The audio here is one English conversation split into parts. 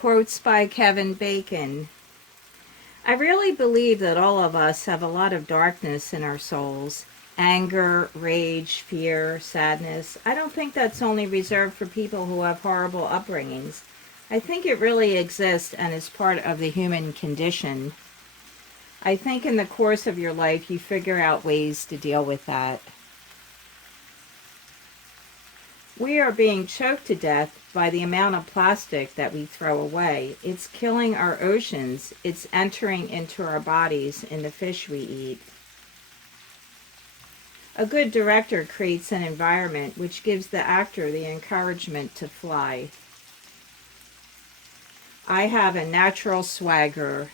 Quotes by Kevin Bacon. I really believe that all of us have a lot of darkness in our souls. Anger, rage, fear, sadness. I don't think that's only reserved for people who have horrible upbringings. I think it really exists and is part of the human condition. I think in the course of your life you figure out ways to deal with that. We are being choked to death by the amount of plastic that we throw away. It's killing our oceans. It's entering into our bodies in the fish we eat. A good director creates an environment which gives the actor the encouragement to fly. I have a natural swagger.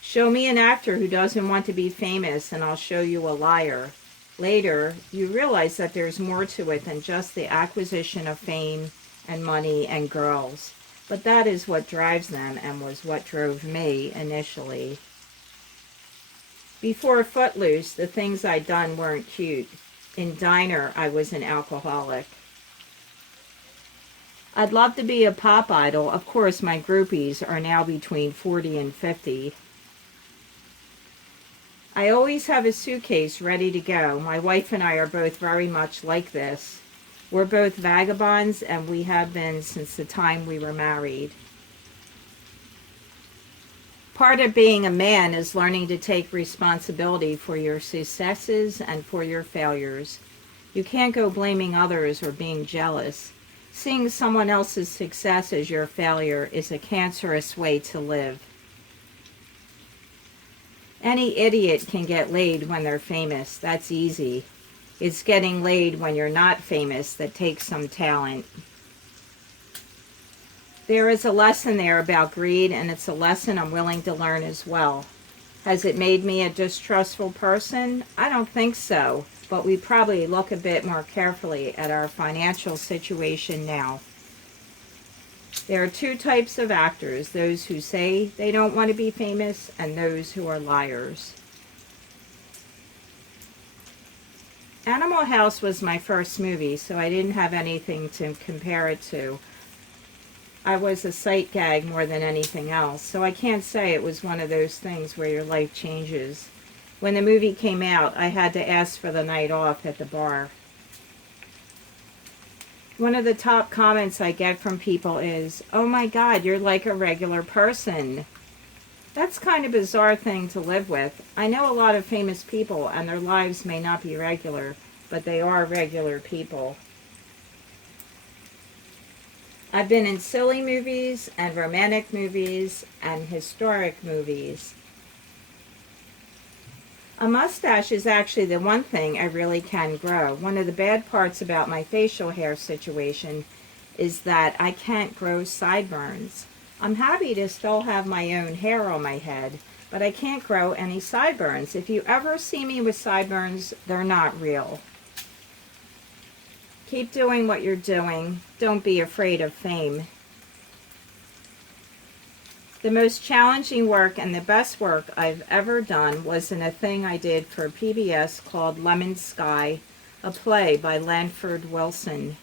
Show me an actor who doesn't want to be famous and I'll show you a liar. Later, you realize that there's more to it than just the acquisition of fame and money and girls. But that is what drives them and was what drove me initially. Before Footloose, the things I'd done weren't cute. In Diner, I was an alcoholic. I'd love to be a pop idol. Of course, my groupies are now between 40 and 50. I always have a suitcase ready to go. My wife and I are both very much like this. We're both vagabonds, and we have been since the time we were married. Part of being a man is learning to take responsibility for your successes and for your failures. You can't go blaming others or being jealous. Seeing someone else's success as your failure is a cancerous way to live. Any idiot can get laid when they're famous. That's easy. It's getting laid when you're not famous that takes some talent. There is a lesson there about greed, and it's a lesson I'm willing to learn as well. Has it made me a distrustful person? I don't think so, but we probably look a bit more carefully at our financial situation now. There are two types of actors, those who say they don't want to be famous and those who are liars. Animal House was my first movie, so I didn't have anything to compare it to. I was a sight gag more than anything else, so I can't say it was one of those things where your life changes. When the movie came out, I had to ask for the night off at the bar. One of the top comments I get from people is, "Oh my God, you're like a regular person." That's kind of a bizarre thing to live with. I know a lot of famous people and their lives may not be regular, but they are regular people. I've been in silly movies and romantic movies and historic movies. A mustache is actually the one thing I really can grow. One of the bad parts about my facial hair situation is that I can't grow sideburns. I'm happy to still have my own hair on my head, but I can't grow any sideburns. If you ever see me with sideburns, they're not real. Keep doing what you're doing. Don't be afraid of fame. The most challenging work and the best work I've ever done was in a thing I did for PBS called Lemon Sky, a play by Lanford Wilson.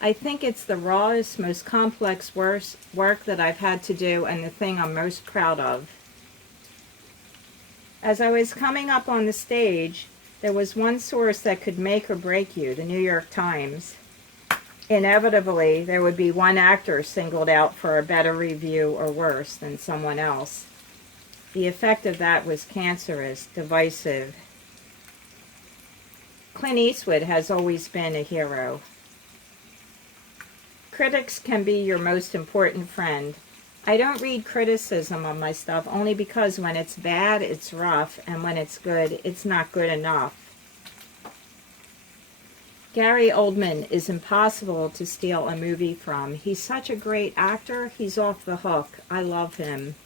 I think it's the rawest, most complex work that I've had to do and the thing I'm most proud of. As I was coming up on the stage, there was one source that could make or break you, the New York Times. Inevitably, there would be one actor singled out for a better review or worse than someone else. The effect of that was cancerous, divisive. Clint Eastwood has always been a hero. Critics can be your most important friend. I don't read criticism on my stuff only because when it's bad, it's rough, and when it's good, it's not good enough. Gary Oldman is impossible to steal a movie from. He's such a great actor, he's off the hook. I love him.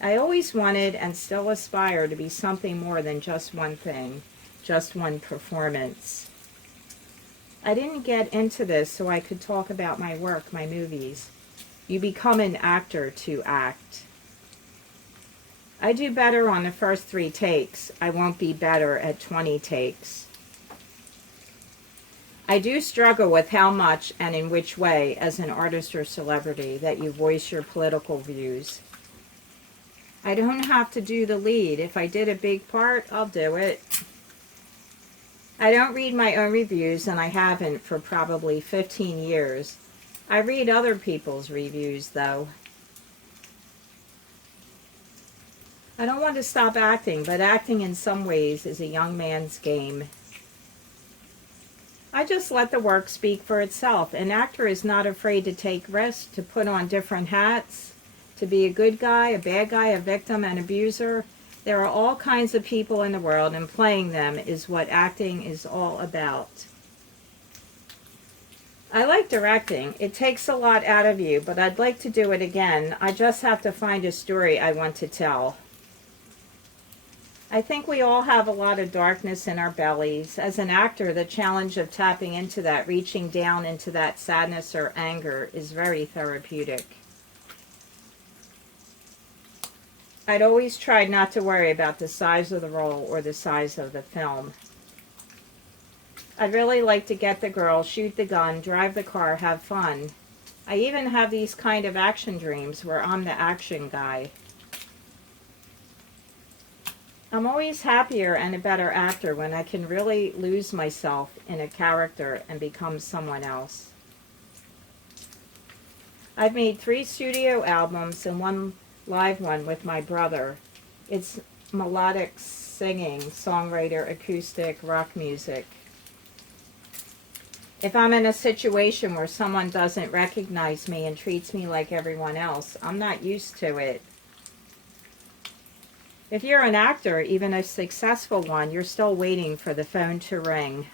I always wanted and still aspire to be something more than just one thing, just one performance. I didn't get into this so I could talk about my work, my movies. You become an actor to act. I do better on the first 3 takes. I won't be better at 20 takes. I do struggle with how much and in which way, as an artist or celebrity, that you voice your political views. I don't have to do the lead. If I did a big part, I'll do it. I don't read my own reviews, and I haven't for probably 15 years. I read other people's reviews, though. I don't want to stop acting, but acting in some ways is a young man's game. I just let the work speak for itself. An actor is not afraid to take risks, to put on different hats, to be a good guy, a bad guy, a victim, an abuser. There are all kinds of people in the world, and playing them is what acting is all about. I like directing. It takes a lot out of you, but I'd like to do it again. I just have to find a story I want to tell. I think we all have a lot of darkness in our bellies. As an actor, the challenge of tapping into that, reaching down into that sadness or anger is very therapeutic. I'd always tried not to worry about the size of the role or the size of the film. I'd really like to get the girl, shoot the gun, drive the car, have fun. I even have these kind of action dreams where I'm the action guy. I'm always happier and a better actor when I can really lose myself in a character and become someone else. I've made 3 studio albums and 1 live one with my brother. It's melodic singing, songwriter, acoustic, rock music. If I'm in a situation where someone doesn't recognize me and treats me like everyone else, I'm not used to it. If you're an actor, even a successful one, you're still waiting for the phone to ring.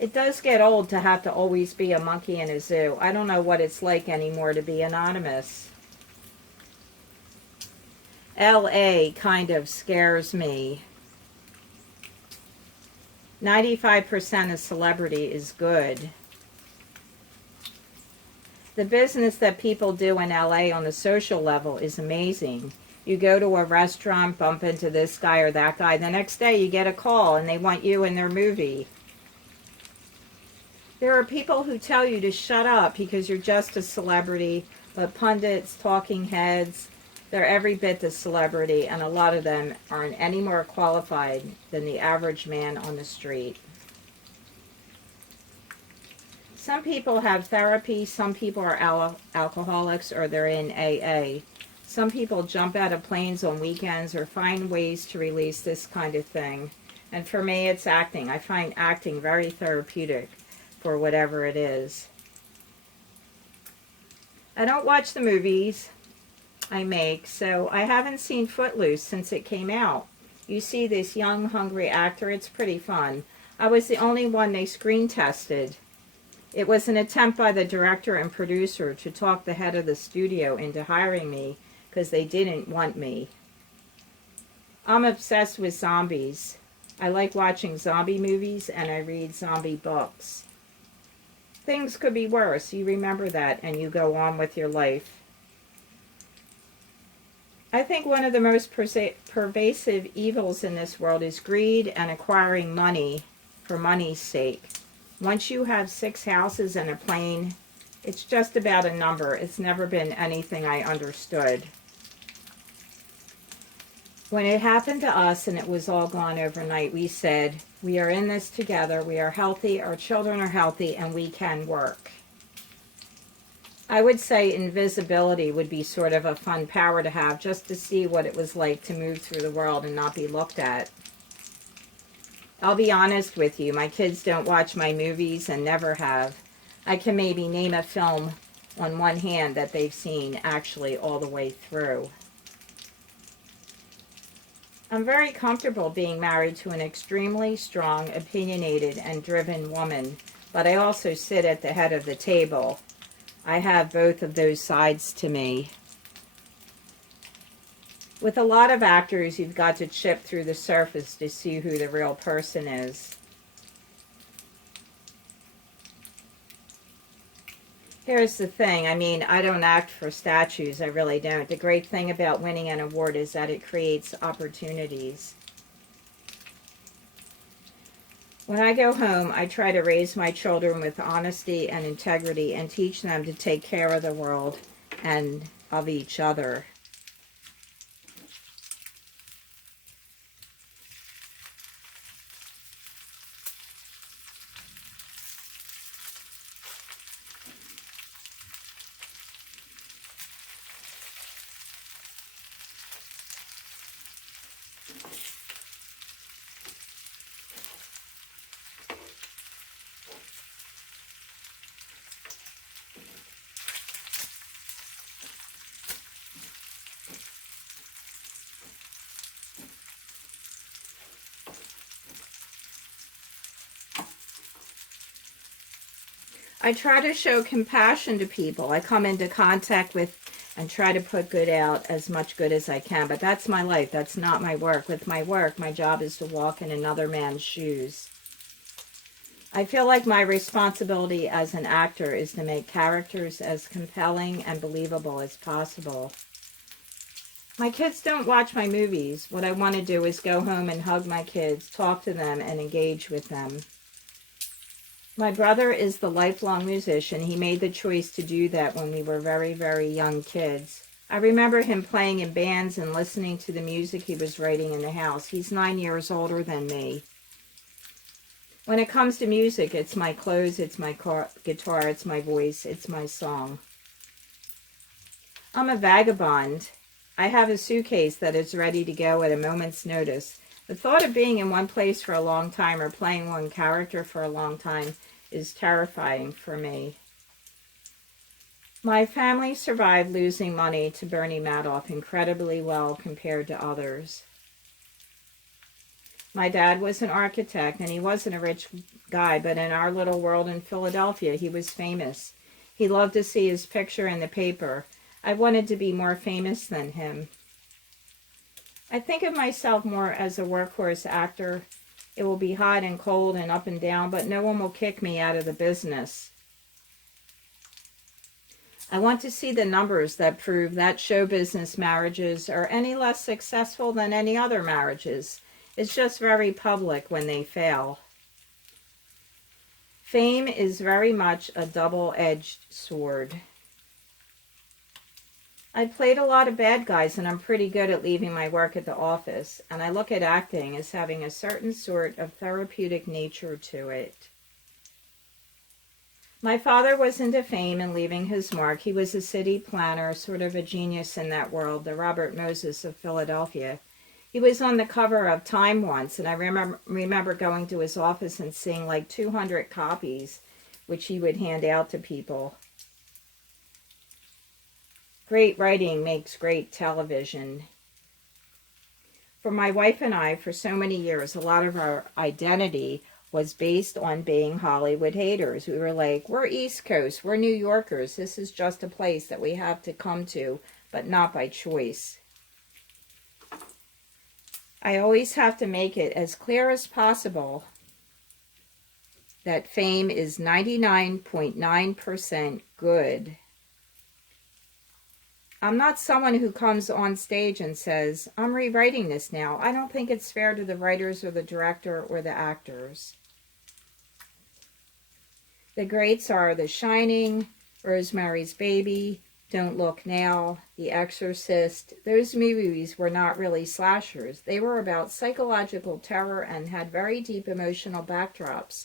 It does get old to have to always be a monkey in a zoo. I don't know what it's like anymore to be anonymous. LA kind of scares me. 95% of celebrity is good. The business that people do in LA on the social level is amazing. You go to a restaurant, bump into this guy or that guy. The next day you get a call and they want you in their movie. There are people who tell you to shut up because you're just a celebrity, but pundits, talking heads, they're every bit the celebrity, and a lot of them aren't any more qualified than the average man on the street. Some people have therapy, some people are alcoholics, or they're in AA. Some people jump out of planes on weekends or find ways to release this kind of thing. And for me, it's acting. I find acting very therapeutic for whatever it is. I don't watch the movies I make, so I haven't seen Footloose since it came out. You see this young, hungry actor, it's pretty fun. I was the only one they screen tested. It was an attempt by the director and producer to talk the head of the studio into hiring me because they didn't want me. I'm obsessed with zombies. I like watching zombie movies and I read zombie books. Things could be worse. You remember that and you go on with your life. I think one of the most pervasive evils in this world is greed and acquiring money for money's sake. Once you have 6 houses and a plane, it's just about a number. It's never been anything I understood. When it happened to us and it was all gone overnight, we said, we are in this together, we are healthy, our children are healthy, and we can work. I would say invisibility would be sort of a fun power to have, just to see what it was like to move through the world and not be looked at. I'll be honest with you, my kids don't watch my movies and never have. I can maybe name a film on one hand that they've seen actually all the way through. I'm very comfortable being married to an extremely strong, opinionated, and driven woman, but I also sit at the head of the table. I have both of those sides to me. With a lot of actors, you've got to chip through the surface to see who the real person is. Here's the thing, I don't act for statues, I really don't. The great thing about winning an award is that it creates opportunities. When I go home, I try to raise my children with honesty and integrity and teach them to take care of the world and of each other. I try to show compassion to people I come into contact with and try to put good out, as much good as I can. But that's my life. That's not my work. With my work, my job is to walk in another man's shoes. I feel like my responsibility as an actor is to make characters as compelling and believable as possible. My kids don't watch my movies. What I want to do is go home and hug my kids, talk to them, and engage with them. My brother is the lifelong musician. He made the choice to do that when we were very, very young kids. I remember him playing in bands and listening to the music he was writing in the house. He's 9 years older than me. When it comes to music, it's my clothes, it's my guitar, it's my voice, it's my song. I'm a vagabond. I have a suitcase that is ready to go at a moment's notice. The thought of being in one place for a long time or playing one character for a long time is terrifying for me. My family survived losing money to Bernie Madoff incredibly well compared to others. My dad was an architect, and he wasn't a rich guy, but in our little world in Philadelphia, he was famous. He loved to see his picture in the paper. I wanted to be more famous than him. I think of myself more as a workhorse actor. It will be hot and cold and up and down, but no one will kick me out of the business. I want to see the numbers that prove that show business marriages are any less successful than any other marriages. It's just very public when they fail. Fame is very much a double-edged sword. I played a lot of bad guys, and I'm pretty good at leaving my work at the office, and I look at acting as having a certain sort of therapeutic nature to it. My father was into fame and leaving his mark. He was a city planner, sort of a genius in that world, the Robert Moses of Philadelphia. He was on the cover of Time once, and I remember going to his office and seeing like 200 copies, which he would hand out to people. Great writing makes great television. For my wife and I, for so many years, a lot of our identity was based on being Hollywood haters. We were like, we're East Coast, we're New Yorkers. This is just a place that we have to come to, but not by choice. I always have to make it as clear as possible that fame is 99.9% good. I'm not someone who comes on stage and says, I'm rewriting this now. I don't think it's fair to the writers or the director or the actors. The greats are The Shining, Rosemary's Baby, Don't Look Now, The Exorcist. Those movies were not really slashers. They were about psychological terror and had very deep emotional backdrops.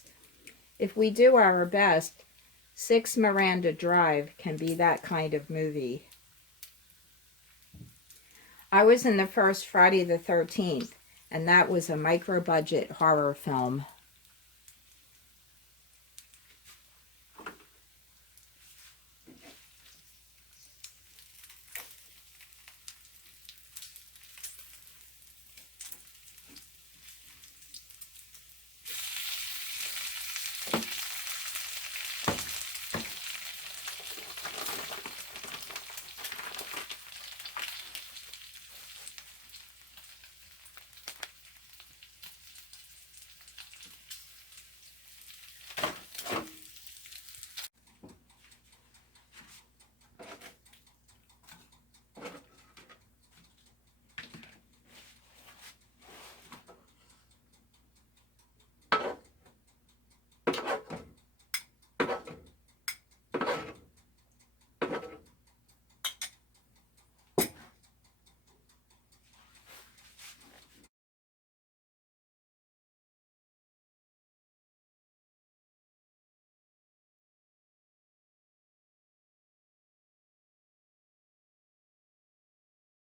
If we do our best, 6 Miranda Drive can be that kind of movie. I was in the first Friday the 13th, and that was a micro-budget horror film.